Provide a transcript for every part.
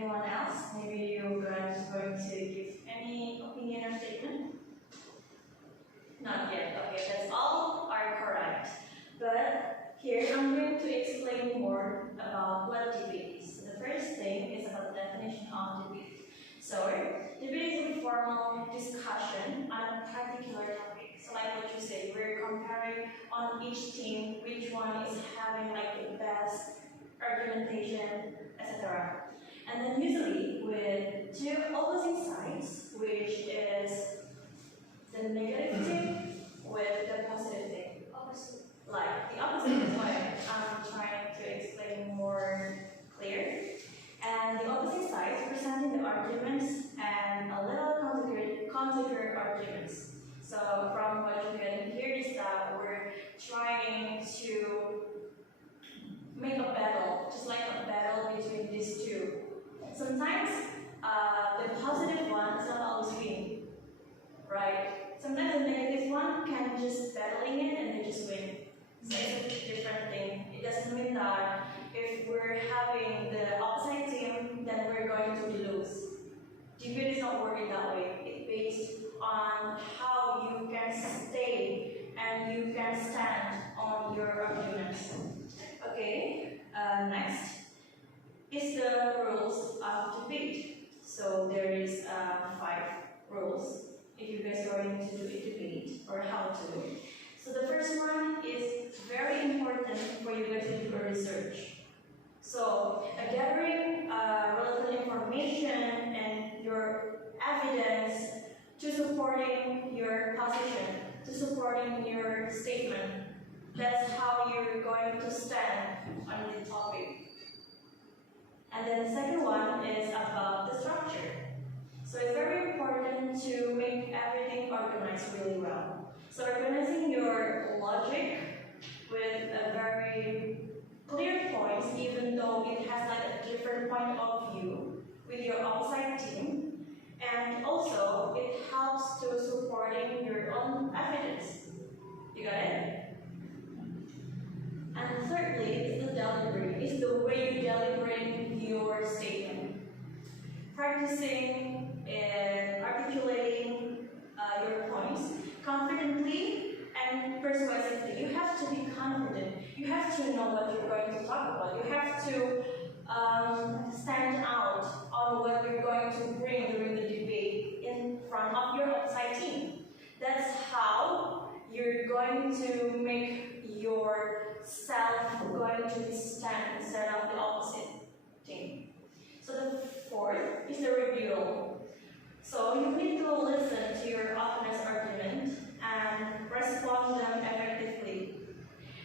Anyone else? Maybe you guys are going to give any opinion or statement? Not yet. Okay, that's all are correct. But here I'm going to explain more about what debate is. So the first thing is about the definition of debate. So debate is a formal discussion on a particular topic. So like what you say, we're comparing on each team which one is having like the best argumentation, etc. And then usually with two opposing sides, which is the negative thing with the positive thing. Opposite. Like the opposite is what I'm trying to explain more clear. And the opposing sides presenting the arguments and a little counter arguments. So from what you can hear is that we're trying to make a battle, just like a battle between these two. Sometimes the positive one is not always win, right? Sometimes the negative one can just battling it and they just win. So it's a different thing. It doesn't mean that if we're having the opposite team, then we're going to lose. Debate is not working that way. It's based on how you can stay and you can stand on your arguments. Okay, next is the rules of debate. So there is 5 rules if you guys are going to do a debate or how to do it. So the first one is very important for you guys to do a research. So gathering relevant information and your evidence to supporting your position, to supporting your statement. That's how you're going to stand on the topic. And then the second one is about the structure. So it's very important to make everything organized really well. So organizing your logic with a very clear points, even though it has like a different point of view with your opposite team. And also, it helps to supporting your own evidence. You got it? And thirdly, is the delivery. It's the way you deliberate your statement. Practicing and articulating your points confidently and persuasively. You have to be confident. You have to know what you're going to talk about. You have to stand out on what you're going to bring during the debate in front of your opposite team. That's how you're going to make yourself going to stand instead of the opposite team. So the fourth is the rebuttal. So you need to listen to your opponent's argument and respond them effectively.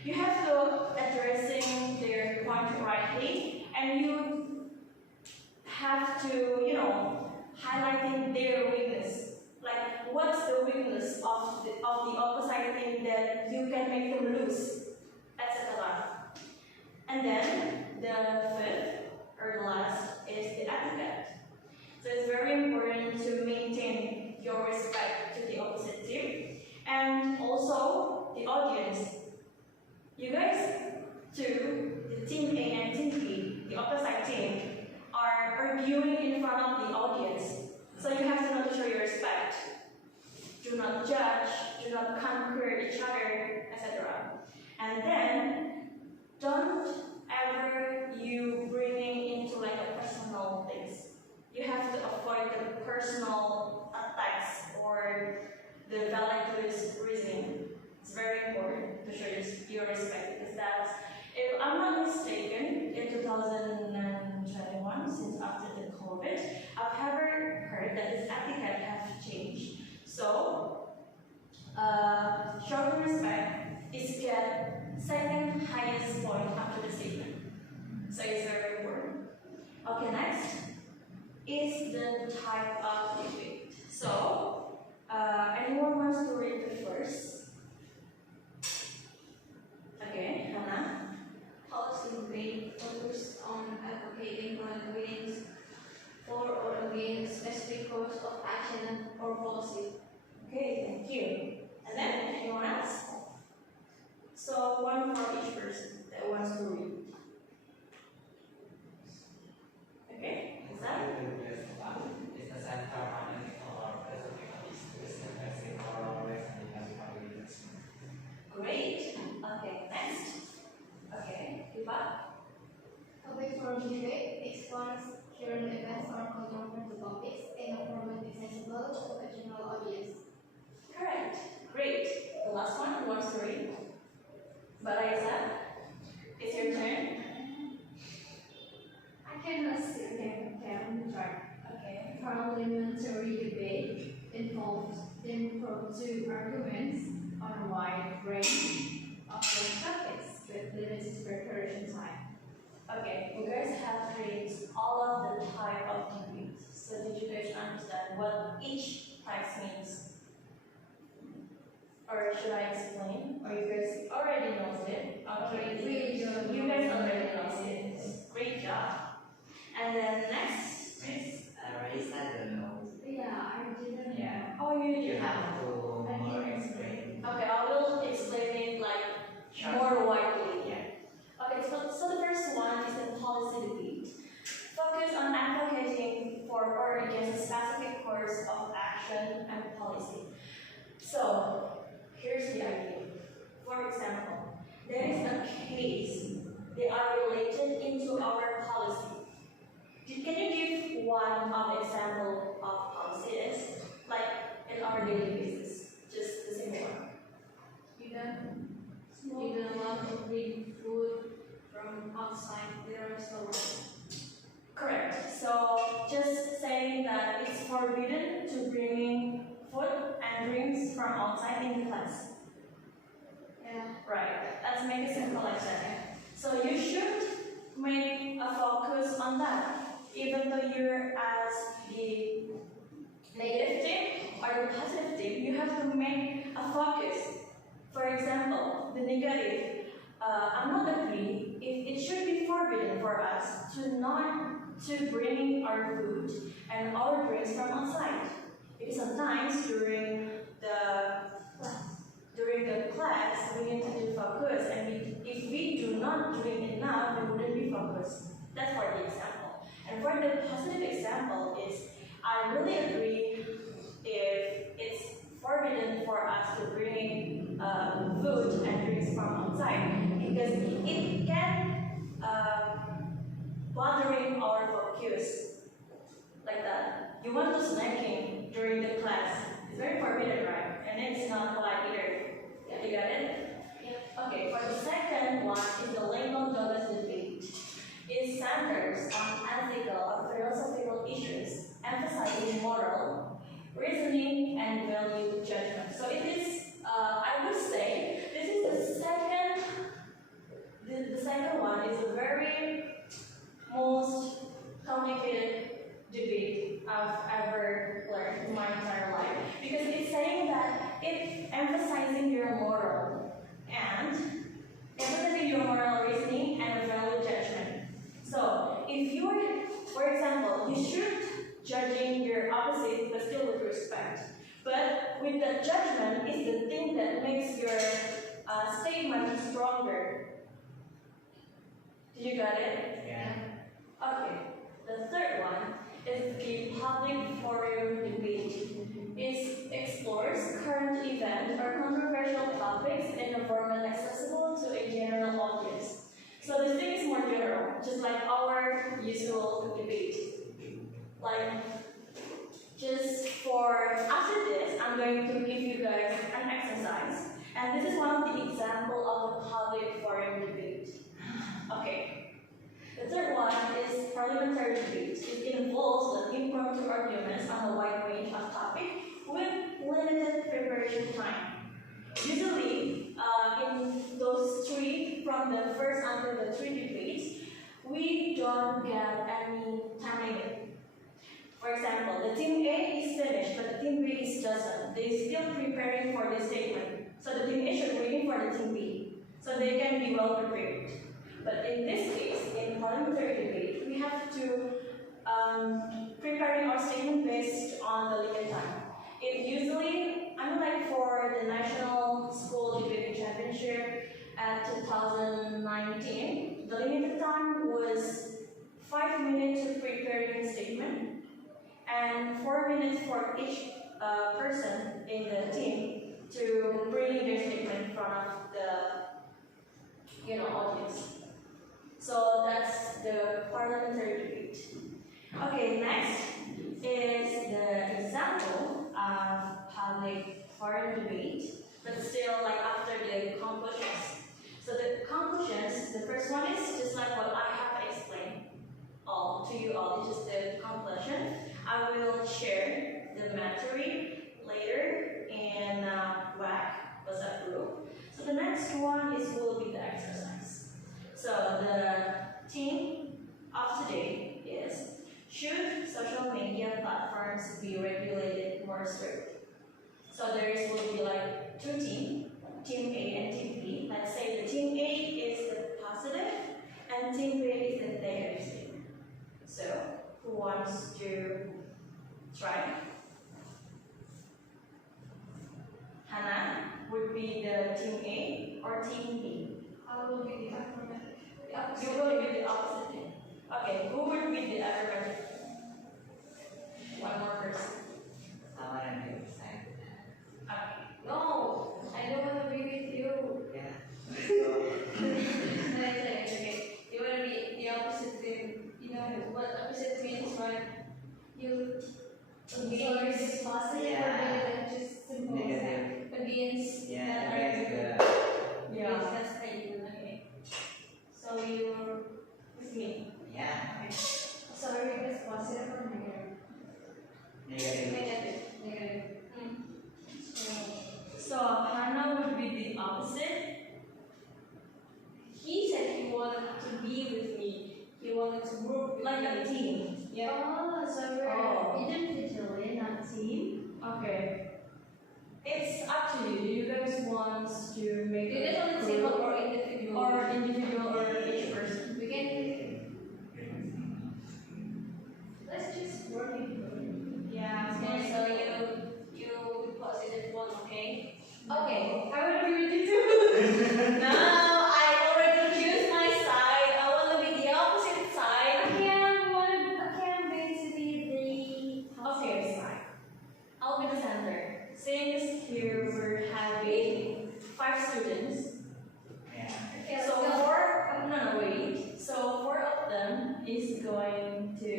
You have to addressing their point rightly, and you have to, highlighting their weakness. Like, what's the weakness of the opposite team that you can make them lose, etc. And then the fifth or the last is the etiquette. So it's very important to maintain your respect to the opposite team and also the audience. You guys, too, the team A and team B, the opposite team, are arguing in front of the audience. So you have to know to show your respect. Do not judge, do not conquer each other, etc. And then, don't ever you bringing into like a personal things. You have to avoid the personal attacks or the valueless reasoning. It's very important to show your respect because that's, if I'm not mistaken, in 2021, since after the COVID, I've ever heard that this etiquette has changed. So, showing respect is get second highest point after the statement. So it's very important. Okay, next is the type of debate. So, anyone wants to read the first? Okay, Hannah. Policy debate focused on advocating winning for or against specific course of action or policy. Okay, thank you. And then, anyone else? So, one for each person that wants to read. Okay, is that? central to arguments on a wide range of topics with limited preparation time. Okay, you guys have created all of the type of debates. So did you guys understand what each type means? Or should I explain? Or you guys already know it? Okay, you guys already know it. Great job. And then next. Miss Arisa, I don't know. Yeah, I didn't. Yeah. Oh, you You did. have to more explain. Okay, I will explain it like more widely. Yeah. Okay, so the first one is the policy debate. Focus on advocating for or against a specific course of action and policy. So, here's the idea. For example, there is a case. They are related into our policy. Can you give one of example of policy is? Like in our daily basis, just the simple one. You don't want to bring food from outside the restaurant. Correct. So just saying that it's forbidden to bring food and drinks from outside in the class. Yeah. Right. Let's make it simple like that. So you should make a focus on that, even though you're as the negative team or the positive team, you have to make a focus. For example, the negative. I'm not agree if it should be forbidden for us to bring our food and our drinks from outside. Because sometimes during the class we need to do focus, and if we do not drink enough, we wouldn't be focused. That's for the example. And for the positive example is I really agree if it's forbidden for us to bring food and drinks from outside, because it can bothering our focus like that. You want to snacking during the class. It's very forbidden, right? And it's not polite either. You got it? Yeah. Okay, for the second one is the Lincoln Douglas debate. It centers on ethical or philosophical issues, emphasizing moral, reasoning, and value judgment. So it is, I would say, this is the second one is the very most complicated debate I've ever learned in my entire life. Because it's saying that it's emphasizing your moral and emphasizing your moral reasoning and value judgment. So if you are, for example, you should judging your opposite but still with respect. But with the judgment is the thing that makes your statement stronger. Did you got it? Yeah. Okay. The third one is the public forum debate. It explores current event or controversial topics in a format accessible to a general audience. So this thing is more general, just like our usual debate. Like, just for after this, I'm going to give you guys an exercise, and this is one of the example of a public forum debate. Okay. The third one is parliamentary debate. It involves the impromptu arguments on a wide range of topics with limited preparation time. Usually, in those three, from the first until the three debates, we don't get any time limit. For example, the team A is finished, but the team B is doesn't. They're still preparing for the statement. So the team A should waiting for the team B, so they can be well prepared. But in this case, in parliamentary debate, we have to preparing our statement based on the limit time. It usually, like for the National School Debating Championship at 2019, the limited time was 5 minutes to preparing a statement and 4 minutes for each person in the team to bring their statement in front of the audience. So that's the parliamentary debate. Okay, next is the example of public forum debate, but still like after the conclusions. So the conclusions, the first one is just like what I have explained to you all. It's just the conclusion. I will share the material later in black was approved. So the next one will be the exercise. So the theme of today is, should social media platforms be regulated more strictly? So will be like two teams, team A and team B. Let's say the team A is the positive and team B is the negative statement. So who wants to try? Hannah would be the team A or team B? I will be the affirmative. The opposite. You will be the opposite team. Okay, who would be the affirmative? One more person. I want to be beside Okay. No, I don't want to be with you. Yeah. Okay. You want to be the opposite team. You know what opposite means, right? You against positive Yeah. or negative, just simple. Negative. Against Yeah, that are against good. the. Yes, that's right. Okay. So you're with me. Yeah. Okay. Sorry, it's positive or negative? Negative. Negative. Negative. So Hannah would be the opposite. He said he wanted to be with me. He wanted to work with Like me. a team. Yeah. Oh, so we're Oh. individually, not team. Okay. It's up to you. Do you guys want to make Do you guys want to group team up or individual? or individual or each person? We can. Let's just work in Yeah. Okay. So you the positive one, okay? Okay. I would agree with you too. Now I already choose my side. I want to be the opposite side. I can't basically the Okay. I'll be the center. Since here we're having 5 students. Yeah. Okay, let's So go. no, wait. So 4 of them is going to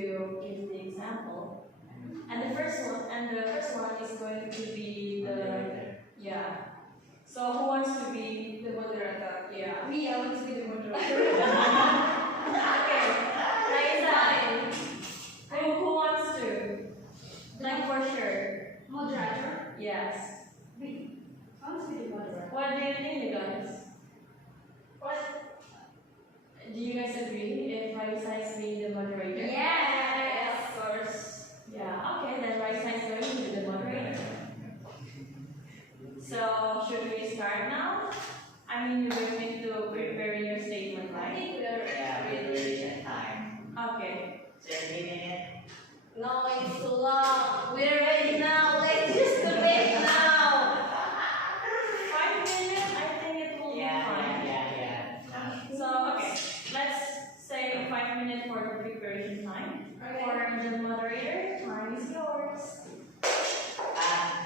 give the example, and the first one is going to be the yeah. So who wants to be The moderator. yeah? Me, I want to be the moderator. Okay, Raisa, who wants to? Like for sure. moderator. Yes. I want to be the moderator. What do you think, you guys? What? Do you guys agree if Raisa is being the moderator? Yes, of course. Yeah, okay, then Raisa is going to be the moderator. So, should we start now? I mean, you guys need to prepare your statement, I right? think we are Yeah, preparation time. Okay. 30 minutes. No, it's too long. We're ready now. Let's just do it now. 5 minutes, I think it will be fine. Yeah. So, okay, let's say 5 minutes for the preparation time. For the moderator, time is yours.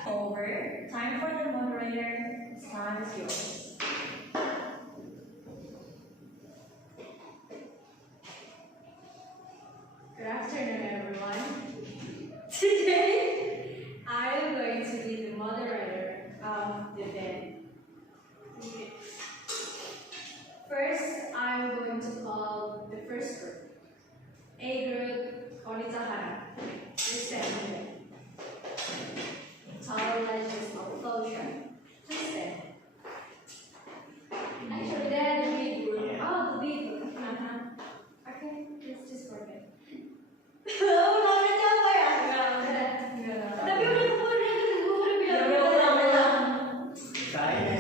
Over. Time for the moderator, time is yours. Good afternoon, everyone. Today, I am going to be the moderator of the day. First, I'm going to call the first group. A group, Konita Hana. Please stand here. Tall legends of closure. Please stand. Actually, they're the big group. Yeah. Oh, the big group. Okay, let's just work it. Tapi udah bilang. Saya.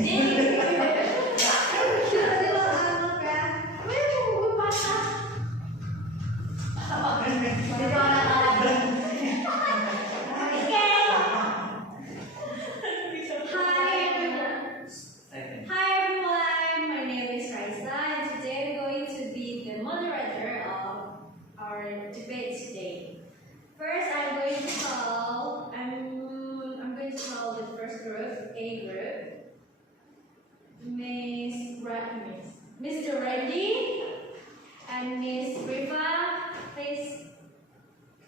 Second. Hi everyone, my name is Raisa and today I'm going to be the moderator of our debate today. First, I'm going to call the first group, A group, Mr. Randy and Miss Riva. Please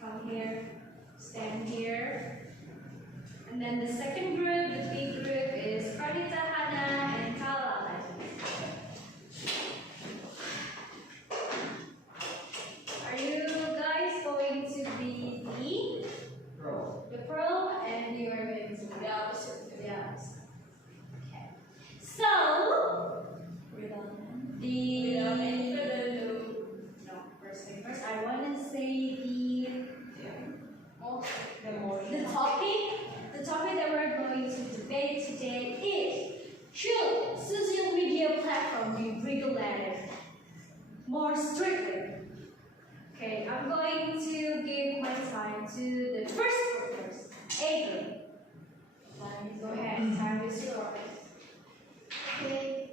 come here, stand here. And then the second group, the B group, is Karnita Hana and Kala. Are you guys going to be Pro. the pro and you are going to be The opposite. the regulated more strictly. Okay, I'm going to give my time to the first voters. Adrian. Go ahead, time is yours. Okay.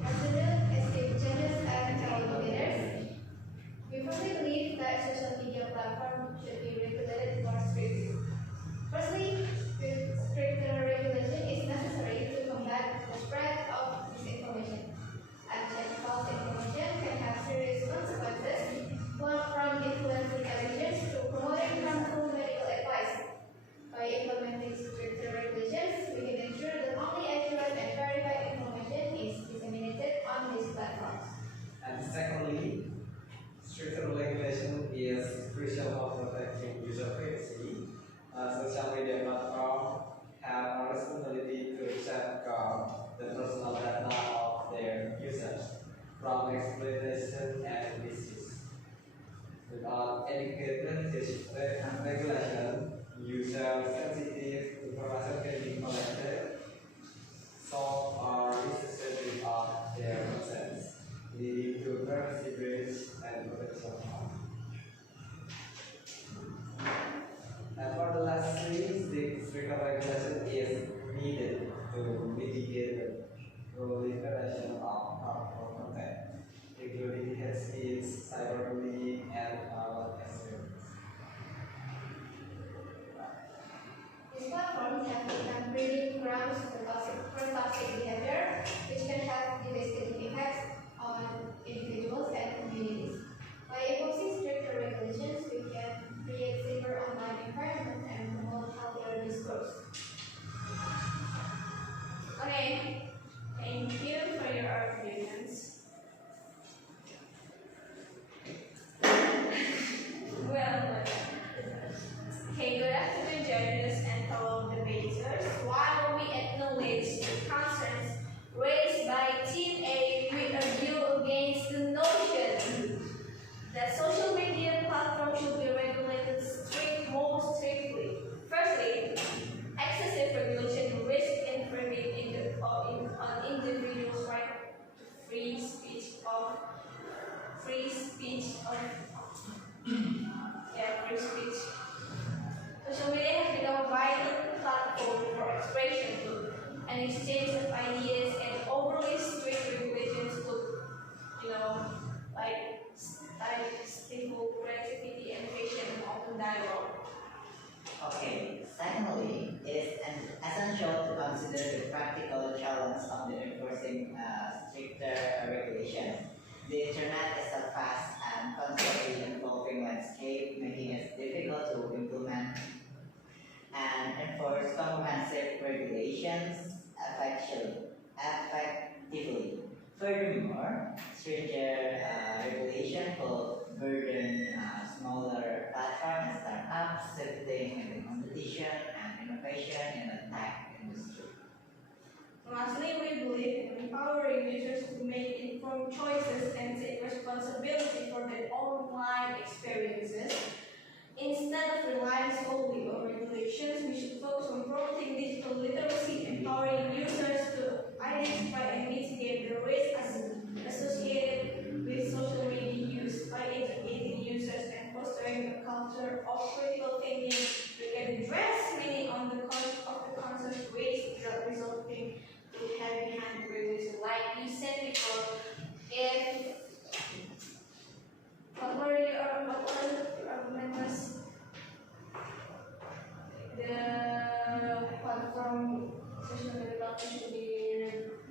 President, esteemed judges, and fellow leaders, we firmly believe that social media platforms should be regulated more strictly. Firstly, stricter regulation is necessary to combat the spread of misinformation. Absent false information can have serious consequences, from influencing allegations to promoting harmful medical advice. By implementing stricter regulations, we can ensure that only accurate and verified information is disseminated on these platforms. And secondly, stricter regulation is crucial for protecting user privacy. Social media platforms have a responsibility to safeguard the personal data of their users from exploitation and misuse. Without adequate regulation, user-sensitive information can be collected, sold, or misused without their consent, leading to privacy breach and potential harm. And for the lastly, stricter regulation is needed to mitigate the proliferation of harmful content, including hate speech, cyberbullying, and violent extremism. These platforms have become breeding grounds for toxic behavior, which can have devastating effects on individuals and communities. By imposing stricter regulations, we can create safer online environments and promote healthier discourse. Okay, thank you for your arguments. Well, okay, good afternoon, judges and fellow debaters. While we acknowledge the concerns raised by Team A, we argue against the notion that social media platforms should be regulated more strictly. Firstly, excessive regulation risks infringing on individuals' right to free speech of free speech. Social media has become a vital platform for expression and exchange of ideas, and overly strict regulations could, stifle creativity, innovation, and open dialogue. Okay, secondly, it is essential to consider the practical challenge of the enforcing stricter regulation. The internet is a fast and constantly evolving landscape, making it difficult to implement and enforce comprehensive regulations effectively. Furthermore, stricter regulation could burden smaller platforms and startups, stifling the competition and innovation in the tech industry. Lastly, we believe in empowering users to make informed choices and take responsibility for their online experiences. Instead of relying solely on regulations, we should focus on promoting digital literacy, empowering users to identify and mitigate the risks associated with social media use. By educating users and fostering a culture of critical thinking, we can address many of the concerns raised without resulting in heavy-handed regulation. Like you said before, what were your arguments? The platform social media platform should be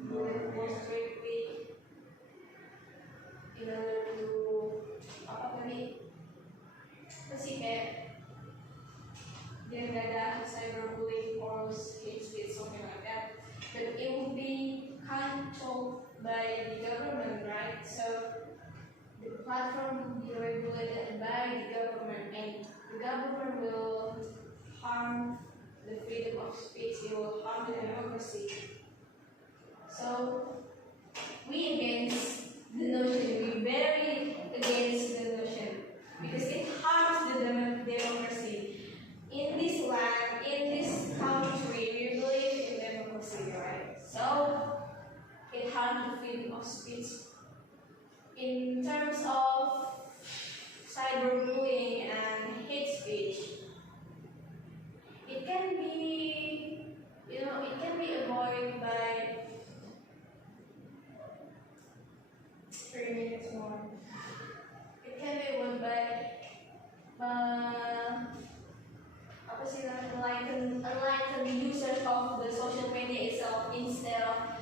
regulated more strictly in order to masih kayak biar nggak ada cyberbullying or hate speech, something like that. But it will be controlled by the government, right? So the platform will be regulated by the government, and the government will harm the freedom of speech, it will harm the democracy. So we against the notion, we very against the notion, because it harms the democracy. In this land, in this country, we believe in democracy, right? So it harms the freedom of speech. terms of cyberbullying and hate speech, it can be, it can be avoided by 3 minutes more. It can be avoided by apa sih namanya, enlighten the users of the social media itself instead of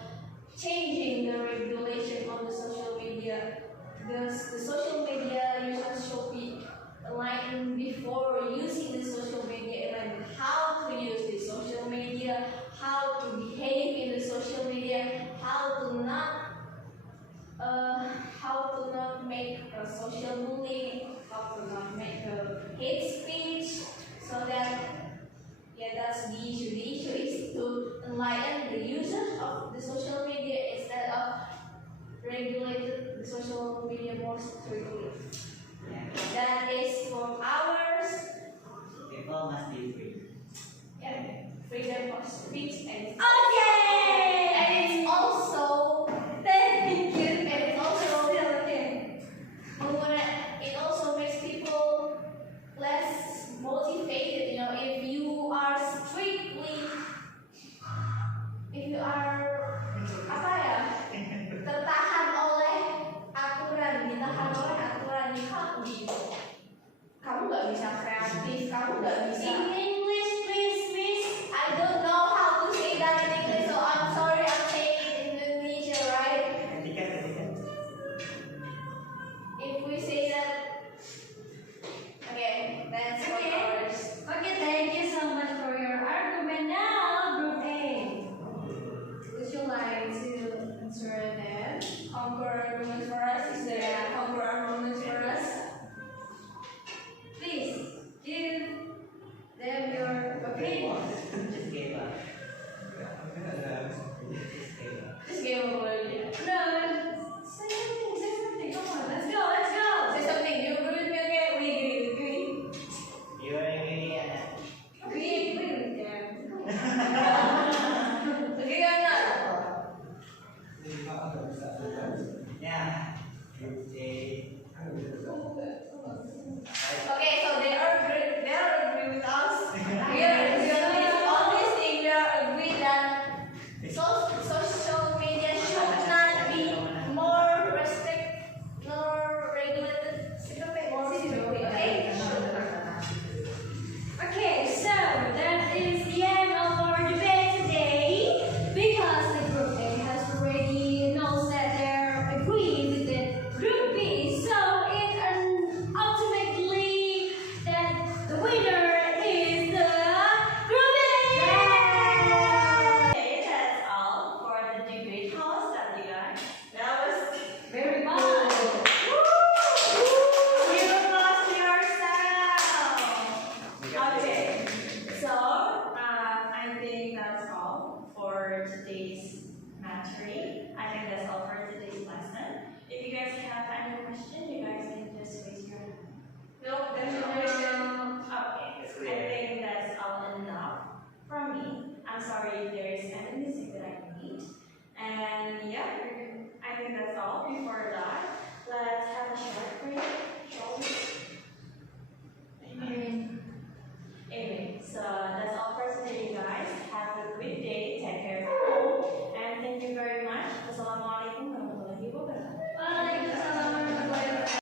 changing the regulation on the social media. The social media users should be enlightened before using the social media, and how to use the social media, how to behave in the social media, how to not make a social bullying, how to not make a hate speech, so that that's the issue. The issue is to enlighten the users of the social media instead of regulate the social media more strictly. Yeah. That is from ours. People must be free. Yeah, freedom of speech and okay, and it's also thank you, and it's also okay. It also makes people less motivated. If you are apa ya, tertahan oleh aturan, ditahan oleh aturan, kamu nggak bisa kreatif, kamu nggak bisa. In English, please. I don't know how to say that in English, so I'm sorry, I'm saying it in Indonesia, right? Etiquette. If we say that, okay, that's for ours. Okay, thank you so much for your argument. Now, Group A. Would you like to answer that? Conquer arguments for us. Is there conquer arguments for us? Please give them your opinion. Just gave up. Just give a word. No, say something. Come on, let's go. Say something. You agree with me? Okay, we agree. You are agree and We agree with them. Agree or not? yeah. Group A. Okay, so they agree with us. We are all this thing. We are agree that social media should not be more restricted nor regulated. More strictly. Okay. Okay, so that is the end of our debate today. Because the Group A has already knows that they're agreed with the Group B, so it ultimately that the winner is the Group A. Okay, that's all for the debate. How was that, you guys? That was Very fun. Give applause to yourself. Okay, so I think that's all for today's mastery. I think that's all for today's lesson. If you guys have any question, you